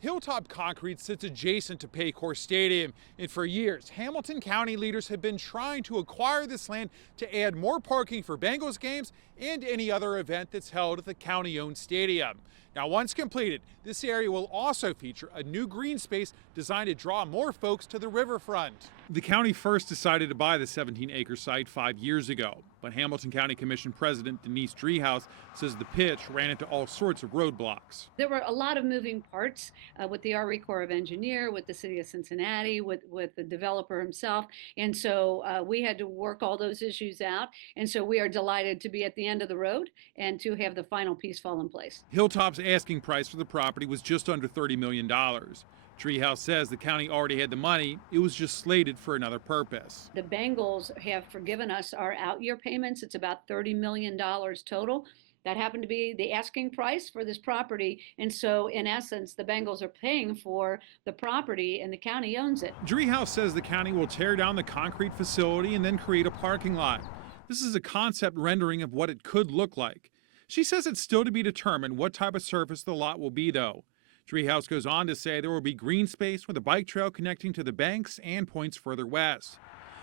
Hilltop Concrete sits adjacent to Paycor Stadium, and for years, Hamilton County leaders have been trying to acquire this land to add more parking for Bengals games and any other event that's held at the county-owned stadium. Now, once completed, this area will also feature a new green space designed to draw more folks to the riverfront. The county first decided to buy the 17-acre site 5 years ago, but Hamilton County Commission President Denise Driehaus says the pitch ran into all sorts of roadblocks. There were a lot of moving parts with the Army Corps of Engineers, with the city of Cincinnati, with the developer himself, and so we had to work all those issues out, and so we are delighted to be at the end of the road and to have the final piece fall in place. Hilltop's asking price for the property was just under $30 million. Driehaus says the county already had the money, it was just slated for another purpose. The Bengals have forgiven us our out-year payments. It's about $30 million total. That happened to be the asking price for this property, and so in essence, the Bengals are paying for the property and the county owns it. Driehaus says the county will tear down the concrete facility and then create a parking lot. This is a concept rendering of what it could look like. She says it's still to be determined what type of surface the lot will be, though. Driehaus goes on to say there will be green space with a bike trail connecting to the banks and points further west.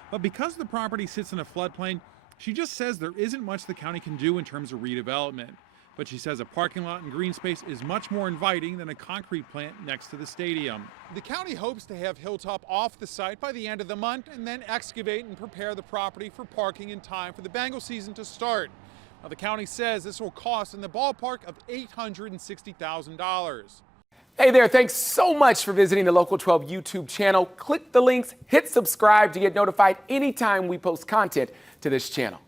But because the property sits in a floodplain, she just says there isn't much the county can do in terms of redevelopment. But she says a parking lot and green space is much more inviting than a concrete plant next to the stadium. The county hopes to have Hilltop off the site by the end of the month and then excavate and prepare the property for parking in time for the Bengal season to start. Now, the county says this will cost in the ballpark of $860,000. Hey there, thanks so much for visiting the Local 12 YouTube channel. Click the links, hit subscribe to get notified anytime we post content to this channel.